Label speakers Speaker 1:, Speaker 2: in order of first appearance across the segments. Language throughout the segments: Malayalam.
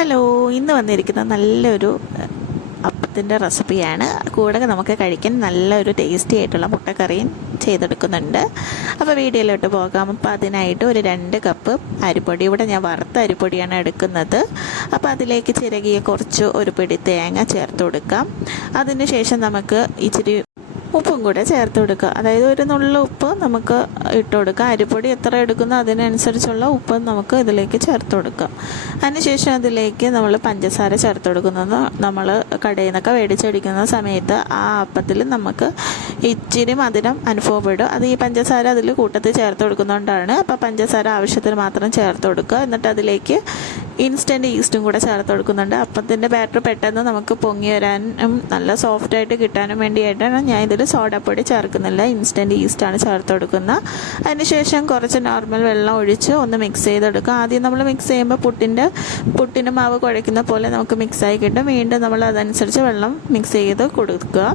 Speaker 1: ഹലോ ഇന്ന് വന്നിരിക്കുന്ന നല്ലൊരു അപ്പത്തിന്റെ റെസിപ്പിയാണ്. കൂടെ നമുക്ക് കഴിക്കാൻ നല്ലൊരു ടേസ്റ്റി ആയിട്ടുള്ള മുട്ടക്കറിയും ചെയ്തെടുക്കുന്നുണ്ട്. അപ്പോൾ വീഡിയോയിലോട്ട് പോകാം. അപ്പോൾ അതിനായിട്ട് ഒരു രണ്ട് കപ്പ് അരിപ്പൊടി. ഇവിടെ ഞാൻ വറുത്ത അരിപ്പൊടിയാണ് എടുക്കുന്നത്. അപ്പോൾ അതിലേക്ക് ചിരകിയ കുറച്ച് ഒരു പിടി തേങ്ങ ചേർത്ത് കൊടുക്കാം. അതിന് ശേഷം നമുക്ക് ഇച്ചിരി ഉപ്പും കൂടെ ചേർത്ത് കൊടുക്കുക. അതായത് ഒരു നുള്ള ഉപ്പ് നമുക്ക് ഇട്ട് കൊടുക്കുക. അരിപ്പൊടി എത്ര എടുക്കുന്നോ അതിനനുസരിച്ചുള്ള ഉപ്പ് നമുക്ക് ഇതിലേക്ക് ചേർത്ത് കൊടുക്കുക. അതിനുശേഷം അതിലേക്ക് നമ്മൾ പഞ്ചസാര ചേർത്ത് കൊടുക്കുന്നത് നമ്മൾ കടയിൽ നിന്നൊക്കെ മേടിച്ചടിക്കുന്ന സമയത്ത് ആ അപ്പത്തിൽ നമുക്ക് ഇച്ചിരി മധുരം അനുഭവപ്പെടും. അത് ഈ പഞ്ചസാര അതിൽ കൂട്ടത്തിൽ ചേർത്ത് കൊടുക്കുന്നതുകൊണ്ടാണ് അപ്പോൾ പഞ്ചസാര ആവശ്യത്തിന് മാത്രം ചേർത്ത് കൊടുക്കുക. എന്നിട്ട് അതിലേക്ക് ഇൻസ്റ്റന്റ് ഈസ്റ്റും കൂടെ ചേർത്ത് കൊടുക്കുന്നുണ്ട്. അപ്പത്തിന്റെ ബാറ്റർ പെട്ടെന്ന് നമുക്ക് പൊങ്ങി വരാനും നല്ല സോഫ്റ്റ് ആയിട്ട് കിട്ടാനും വേണ്ടിയായിട്ടാണ് ഞാൻ ഇതിൽ സോഡാപ്പൊടി ചേർക്കുന്നില്ല. ഇൻസ്റ്റന്റ് ഈസ്റ്റാണ് ചേർത്ത് കൊടുക്കുന്നത് അതിനുശേഷം കുറച്ച് നോർമൽ വെള്ളം ഒഴിച്ച് ഒന്ന് മിക്സ് ചെയ്തെടുക്കുക. ആദ്യം നമ്മൾ മിക്സ് ചെയ്യുമ്പോൾ പുട്ടിന്റെ പുട്ടിന്റെ മാവ് കുഴയ്ക്കുന്ന പോലെ നമുക്ക് മിക്സായി കിട്ടും. വീണ്ടും നമ്മൾ അതനുസരിച്ച് വെള്ളം മിക്സ് ചെയ്ത് കൊടുക്കുക.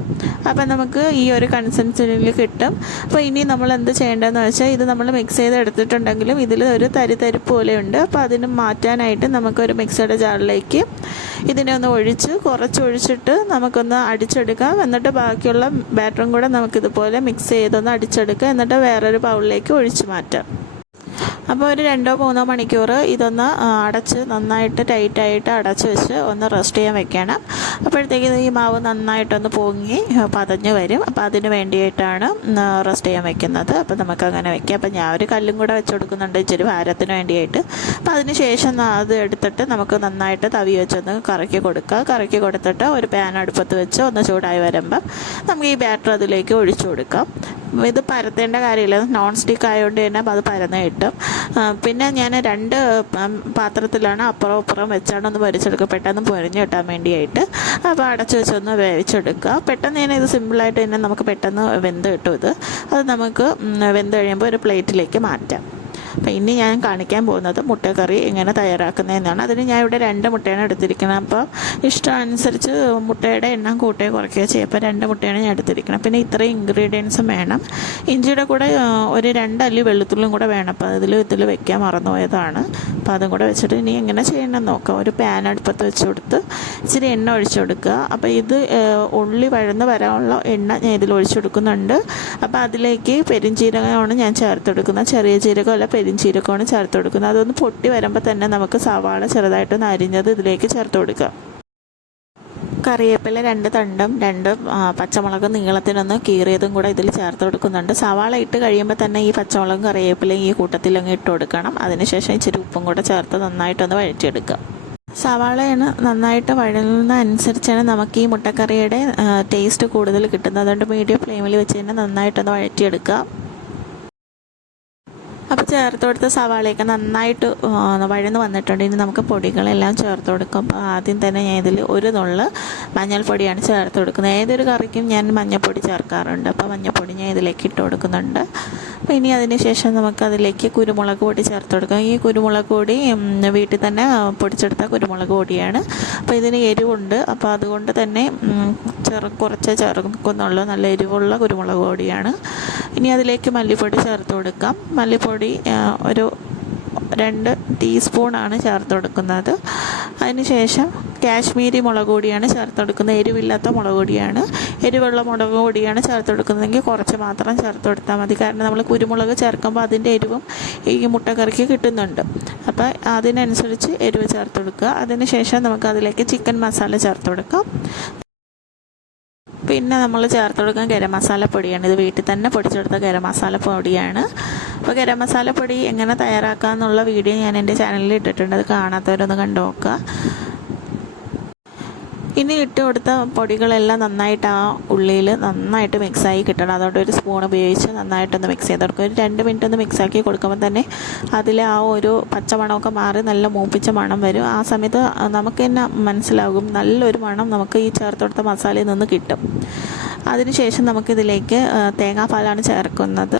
Speaker 1: അപ്പം നമുക്ക് ഈ ഒരു കൺസിസ്റ്റൻസിയിൽ കിട്ടും. അപ്പോൾ ഇനി നമ്മൾ എന്ത് ചെയ്യേണ്ടതെന്ന് വെച്ചാൽ ഇത് നമ്മൾ മിക്സ് ചെയ്ത് എടുത്തിട്ടുണ്ടെങ്കിലും ഇതിൽ ഒരു തരി തരിപ്പ് പോലെയുണ്ട്. അപ്പോൾ അതിന് മാറ്റാനായിട്ട് നമുക്കൊരു മിക്സഡ് ജാറിലേക്ക് ഇതിനെ ഒന്ന് ഒഴിച്ച് കുറച്ച് ഒഴിച്ചിട്ട് നമുക്കൊന്ന് അടിച്ചെടുക്കാം. എന്നിട്ട് ബാക്കിയുള്ള ബാറ്ററും കൂടെ നമുക്കിതുപോലെ മിക്സ് ചെയ്തൊന്ന് അടിച്ചെടുക്കാം. എന്നിട്ട് വേറൊരു ബൗളിലേക്ക് ഒഴിച്ച് മാറ്റാം. അപ്പോൾ ഒരു രണ്ടോ മൂന്നോ മണിക്കൂർ ഇതൊന്ന് അടച്ച് നന്നായിട്ട് ടൈറ്റായിട്ട് അടച്ച് വെച്ച് ഒന്ന് റെസ്റ്റ് ചെയ്യാൻ വെക്കണം. അപ്പോഴത്തേക്ക് ഈ മാവ് നന്നായിട്ടൊന്ന് പൊങ്ങി പതഞ്ഞ് വരും. അപ്പോൾ അതിന് വേണ്ടിയിട്ടാണ് റെസ്റ്റ് ചെയ്യാൻ വെക്കുന്നത്. അപ്പോൾ നമുക്ക് അങ്ങനെ വെക്കാം. അപ്പോൾ ഞാൻ ഒരു കല്ലും കൂടെ വെച്ച് കൊടുക്കുന്നുണ്ട് ഇച്ചിരി ഭാരത്തിന് വേണ്ടിയിട്ട്. അപ്പോൾ അതിന് ശേഷം അത് എടുത്തിട്ട് നമുക്ക് നന്നായിട്ട് തവി വെച്ചൊന്ന് കറക്കി കൊടുക്കുക കറക്കി കൊടുത്തിട്ട് ഒരു പാൻ അടുപ്പത്ത് വെച്ച് ഒന്ന് ചൂടായി വരുമ്പം നമുക്ക് ഈ ബാറ്റർ അതിലേക്ക് ഒഴിച്ചു കൊടുക്കാം. ഇത് പരത്തേണ്ട കാര്യമില്ല. നോൺ സ്റ്റിക്ക് ആയതുകൊണ്ട് തന്നെ അത് പരന്ന് കിട്ടും. പിന്നെ ഞാൻ രണ്ട് പാത്രത്തിലാണ് അപ്പുറം അപ്പുറം വെച്ചാണ് ഒന്ന് പൊരിച്ചെടുക്കുക. പെട്ടെന്ന് പൊരിഞ്ഞ് കിട്ടാൻ വേണ്ടിയായിട്ട്. അപ്പോൾ അടച്ച് വെച്ചൊന്ന് വേവിച്ചെടുക്കുക. പെട്ടെന്ന് തന്നെ ഇത് സിമ്പിളായിട്ട് തന്നെ നമുക്ക് പെട്ടെന്ന് വെന്ത് കിട്ടും ഇത്. അത് നമുക്ക് വെന്ത് കഴിയുമ്പോൾ ഒരു പ്ലേറ്റിലേക്ക് മാറ്റാം. അപ്പോൾ ഇനി ഞാൻ കാണിക്കാൻ പോകുന്നത് മുട്ടക്കറി എങ്ങനെ തയ്യാറാക്കുന്നതെന്നാണ് അതിന് ഞാൻ ഇവിടെ രണ്ട് മുട്ടയാണ് എടുത്തിരിക്കുന്നത്. അപ്പോൾ ഇഷ്ടം അനുസരിച്ച് മുട്ടയുടെ എണ്ണം കൂട്ടുകയോ കുറയ്ക്കുകയോ ചെയ്യും. അപ്പോൾ രണ്ട് മുട്ടയാണ് ഞാൻ എടുത്തിരിക്കുന്നത്. പിന്നെ ഇത്രയും ഇൻഗ്രീഡിയൻസും വേണം. ഇഞ്ചിയുടെ കൂടെ ഒരു രണ്ടല്ലി വെളുത്തുള്ളിയും കൂടെ വേണം. അപ്പോൾ അതിൽ ഇതിൽ വെക്കാൻ മറന്നുപോയതാണ്. അപ്പോൾ അതും കൂടെ വെച്ചിട്ട് ഇനി എങ്ങനെ ചെയ്യണമെന്ന് നോക്കാം. ഒരു പാൻ അടുപ്പത്ത് വെച്ച് കൊടുത്ത് ഇച്ചിരി എണ്ണ ഒഴിച്ചു കൊടുക്കുക. അപ്പോൾ ഇത് ഉള്ളി വഴന്ന് വരാനുള്ള എണ്ണ ഞാൻ ഇതിൽ ഒഴിച്ചു കൊടുക്കുന്നുണ്ട്. അപ്പോൾ അതിലേക്ക് പെരിഞ്ചീരകമാണ് ഞാൻ ചേർത്ത് കൊടുക്കുന്നത് ചെറിയ ജീരകം അല്ല പെരിഞ്ചീരകമാണ് ചേർത്ത് കൊടുക്കുന്നത്. അതൊന്ന് പൊട്ടി വരുമ്പോൾ തന്നെ നമുക്ക് സവാള ചെറുതായിട്ടൊന്ന് അരിഞ്ഞത് ഇതിലേക്ക് ചേർത്ത് കൊടുക്കുക കറിവേപ്പില രണ്ട് തണ്ടും രണ്ട് പച്ചമുളകും നീളത്തിനൊന്ന് കീറിയതും കൂടെ ഇതിൽ ചേർത്ത് കൊടുക്കുന്നുണ്ട്. സവാള ഇട്ട് കഴിയുമ്പോൾ തന്നെ ഈ പച്ചമുളകും കറിവേപ്പിലയും ഈ കൂട്ടത്തിൽ അങ്ങ് ഇട്ട് കൊടുക്കണം. അതിനുശേഷം ഇച്ചിരി ഉപ്പും കൂടെ ചേർത്ത് നന്നായിട്ടൊന്ന് വഴറ്റിയെടുക്കുക സവാളയാണ് നന്നായിട്ട് വഴലുന്ന അനുസരിച്ചാണ് നമുക്ക് ഈ മുട്ടക്കറിയുടെ ടേസ്റ്റ് കൂടുതൽ കിട്ടുന്നത്. അതുകൊണ്ട് മീഡിയം ഫ്ലെയിമിൽ വെച്ച് തന്നെ നന്നായിട്ടൊന്ന് വഴറ്റിയെടുക്കുക അപ്പോൾ ചേർത്ത് കൊടുത്ത സവാളയൊക്കെ നന്നായിട്ട് വഴന്ന് വന്നിട്ടുണ്ട്. ഇനി നമുക്ക് പൊടികളെല്ലാം ചേർത്ത് കൊടുക്കും. ആദ്യം തന്നെ ഞാൻ ഇതിൽ ഒരു നുള്ള് മഞ്ഞൾപ്പൊടിയാണ് ചേർത്ത് കൊടുക്കുന്നത്. ഏതൊരു കറിക്കും ഞാൻ മഞ്ഞൾപ്പൊടി ചേർക്കാറുണ്ട്. അപ്പോൾ മഞ്ഞൾപ്പൊടി ഞാൻ ഇതിലേക്ക് ഇട്ട് കൊടുക്കുന്നുണ്ട്. അപ്പോൾ ഇനി അതിന് ശേഷം നമുക്ക് അതിലേക്ക് കുരുമുളക് പൊടി ചേർത്ത് കൊടുക്കാം. ഈ കുരുമുളക് പൊടി വീട്ടിൽ തന്നെ പൊടിച്ചെടുത്ത കുരുമുളക് പൊടിയാണ്. അപ്പോൾ ഇതിന് എരിവുണ്ട്. അപ്പോൾ അതുകൊണ്ട് തന്നെ ചെറു കുറച്ച് ചേർക്കുന്നുള്ളൂ നല്ല എരിവുള്ള കുരുമുളക് പൊടിയാണ്. ഇനി അതിലേക്ക് മല്ലിപ്പൊടി ചേർത്ത് കൊടുക്കാം. മല്ലിപ്പൊടി ഒരു രണ്ട് ടീസ്പൂണാണ് ചേർത്ത് കൊടുക്കുന്നത്. അതിനുശേഷം കാശ്മീരി മുളക് പൊടിയാണ് ചേർത്ത് കൊടുക്കുന്നത്. എരിവില്ലാത്ത മുളക് പൊടിയാണ്. എരിവുള്ള മുളക് പൊടിയാണ് ചേർത്ത് കൊടുക്കുന്നതെങ്കിൽ കുറച്ച് മാത്രം ചേർത്ത് കൊടുത്താൽ മതി. കാരണം നമ്മൾ കുരുമുളക് ചേർക്കുമ്പോൾ അതിന്റെ എരിവും ഈ മുട്ടക്കറിക്ക് കിട്ടുന്നുണ്ട്. അപ്പോൾ അതിനനുസരിച്ച് എരിവ് ചേർത്ത് കൊടുക്കുക. അതിനുശേഷം നമുക്ക് അതിലേക്ക് ചിക്കൻ മസാല ചേർത്ത് കൊടുക്കാം. പിന്നെ നമ്മൾ ചേർത്ത് കൊടുക്കാൻ ഗരം മസാല പൊടിയാണ്. ഇത് വീട്ടിൽ തന്നെ പൊടിച്ചെടുത്ത ഗരം മസാല പൊടിയാണ്. അപ്പോൾ ഗരം മസാല പൊടി എങ്ങനെ തയ്യാറാക്കാമെന്നുള്ള വീഡിയോ ഞാൻ എന്റെ ചാനലിൽ ഇട്ടിട്ടുണ്ട്. അത് കാണാത്തവരൊന്ന് കണ്ടു നോക്കുക. ഇനി ഇട്ട് കൊടുത്ത പൊടികളെല്ലാം നന്നായിട്ട് ആ ഉള്ളിയിൽ നന്നായിട്ട് മിക്സായി കിട്ടണം. അതുകൊണ്ട് ഒരു സ്പൂൺ ഉപയോഗിച്ച് നന്നായിട്ടൊന്ന് മിക്സ് ചെയ്ത് കൊടുക്കുക. ഒരു രണ്ട് മിനിറ്റ് ഒന്ന് മിക്സാക്കി കൊടുക്കുമ്പോൾ തന്നെ അതിൽ ആ ഒരു പച്ചമണമൊക്കെ മാറി നല്ല മൂപ്പിച്ച മണം വരും. ആ സമയത്ത് നമുക്ക് തന്നെ മനസ്സിലാകും നല്ലൊരു മണം നമുക്ക് ഈ ചേർത്ത് കൊടുത്ത മസാലയിൽ നിന്ന് കിട്ടും. അതിനുശേഷം നമുക്കിതിലേക്ക് തേങ്ങാപ്പാലാണ് ചേർക്കുന്നത്.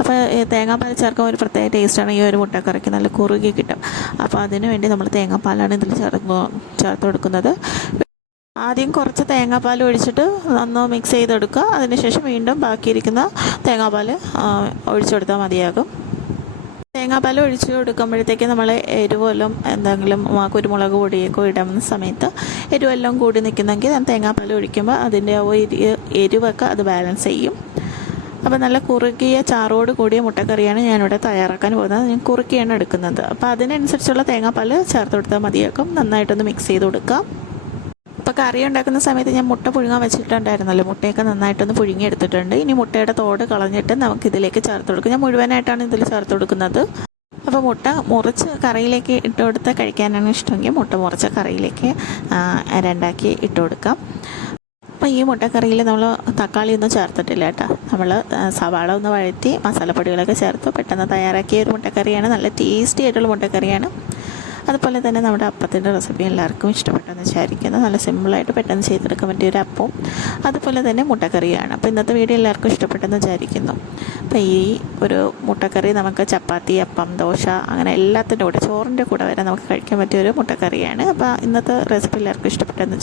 Speaker 1: അപ്പോൾ തേങ്ങാപ്പാൽ ചേർക്കുമ്പോൾ ഒരു പ്രത്യേക ടേസ്റ്റാണ് ഈ ഒരു മുട്ടക്കറിക്ക്. നല്ല കുറുകി കിട്ടും. അപ്പോൾ അതിനുവേണ്ടി നമ്മൾ തേങ്ങാപ്പാലാണ് ഇതിൽ ചേർക്കുക ചേർത്ത് കൊടുക്കുന്നത്. ആദ്യം കുറച്ച് തേങ്ങാപ്പാൽ ഒഴിച്ചിട്ട് ഒന്ന് മിക്സ് ചെയ്തെടുക്കുക. അതിനുശേഷം വീണ്ടും ബാക്കിയിരിക്കുന്ന തേങ്ങാപ്പാൽ ഒഴിച്ചെടുത്താൽ മതിയാകും. തേങ്ങാപ്പാൽ ഒഴിച്ച് കൊടുക്കുമ്പോഴത്തേക്ക് നമ്മൾ എരിവെല്ലാം എന്തെങ്കിലും കുരുമുളക് പൊടിയൊക്കെ ഇടുന്ന സമയത്ത് എരിവെല്ലാം കൂടി നിൽക്കുന്നെങ്കിൽ തേങ്ങാപ്പാൽ ഒഴിക്കുമ്പോൾ അതിന്റെ എരിവൊക്കെ അത് ബാലൻസ് ചെയ്യും. അപ്പോൾ നല്ല കുറുകിയ ചാറോട് കൂടിയ മുട്ടക്കറിയാണ് ഞാനിവിടെ തയ്യാറാക്കാൻ പോകുന്നത്. ഞാൻ കുറുക്കിയാണ് എടുക്കുന്നത്. അപ്പോൾ അതിനനുസരിച്ചുള്ള തേങ്ങാപ്പാൽ ചേർത്ത് കൊടുത്താൽ മതിയാക്കും നന്നായിട്ടൊന്ന് മിക്സ് ചെയ്ത് കൊടുക്കാം. ഇപ്പോൾ കറി ഉണ്ടാക്കുന്ന സമയത്ത് ഞാൻ മുട്ട പുഴുങ്ങാൻ വെച്ചിട്ടുണ്ടായിരുന്നല്ലോ. മുട്ടയൊക്കെ നന്നായിട്ടൊന്ന് പുഴുങ്ങിയെടുത്തിട്ടുണ്ട്. ഇനി മുട്ടയുടെ തോട് കളഞ്ഞിട്ട് നമുക്ക് ഇതിലേക്ക് ചേർത്ത് കൊടുക്കും. ഞാൻ മുഴുവനായിട്ടാണ് ഇതിൽ ചേർത്ത് കൊടുക്കുന്നത്. അപ്പോൾ മുട്ട മുറിച്ച് കറിയിലേക്ക് ഇട്ട് കൊടുത്ത് കഴിക്കാനാണ് ഇഷ്ടമെങ്കിൽ മുട്ട മുറിച്ച കറിയിലേക്ക് രണ്ടാക്കി ഇട്ട് കൊടുക്കാം. അപ്പോൾ ഈ മുട്ടക്കറിയിൽ നമ്മൾ തക്കാളി ഒന്നും ചേർത്തിട്ടില്ല കേട്ടോ. നമ്മൾ സവാള ഒന്ന് വഴറ്റി മസാലപ്പൊടികളൊക്കെ ചേർത്ത് പെട്ടെന്ന് തയ്യാറാക്കിയ ഒരു മുട്ടക്കറിയാണ്. നല്ല ടേസ്റ്റി ആയിട്ടുള്ള മുട്ടക്കറിയാണ്. അതുപോലെ തന്നെ നമ്മുടെ അപ്പത്തിന്റെ റെസിപ്പി എല്ലാവർക്കും ഇഷ്ടപ്പെട്ടെന്ന് വിചാരിക്കുന്നു. നല്ല സിമ്പിളായിട്ട് പെട്ടെന്ന് ചെയ്തെടുക്കാൻ പറ്റിയ ഒരു അപ്പം. അതുപോലെ തന്നെ മുട്ടക്കറിയാണ്. അപ്പോൾ ഇന്നത്തെ വീഡിയോ എല്ലാവർക്കും ഇഷ്ടപ്പെട്ടെന്ന് വിചാരിക്കുന്നു. അപ്പോൾ ഈ ഒരു മുട്ടക്കറി നമുക്ക് ചപ്പാത്തി അപ്പം ദോശ അങ്ങനെ എല്ലാത്തിന്റെ കൂടെ ചോറിന്റെ കൂടെ വരെ നമുക്ക് കഴിക്കാൻ പറ്റിയ ഒരു മുട്ടക്കറിയാണ്. അപ്പോൾ ഇന്നത്തെ റെസിപ്പി എല്ലാവർക്കും ഇഷ്ടപ്പെട്ടെന്ന്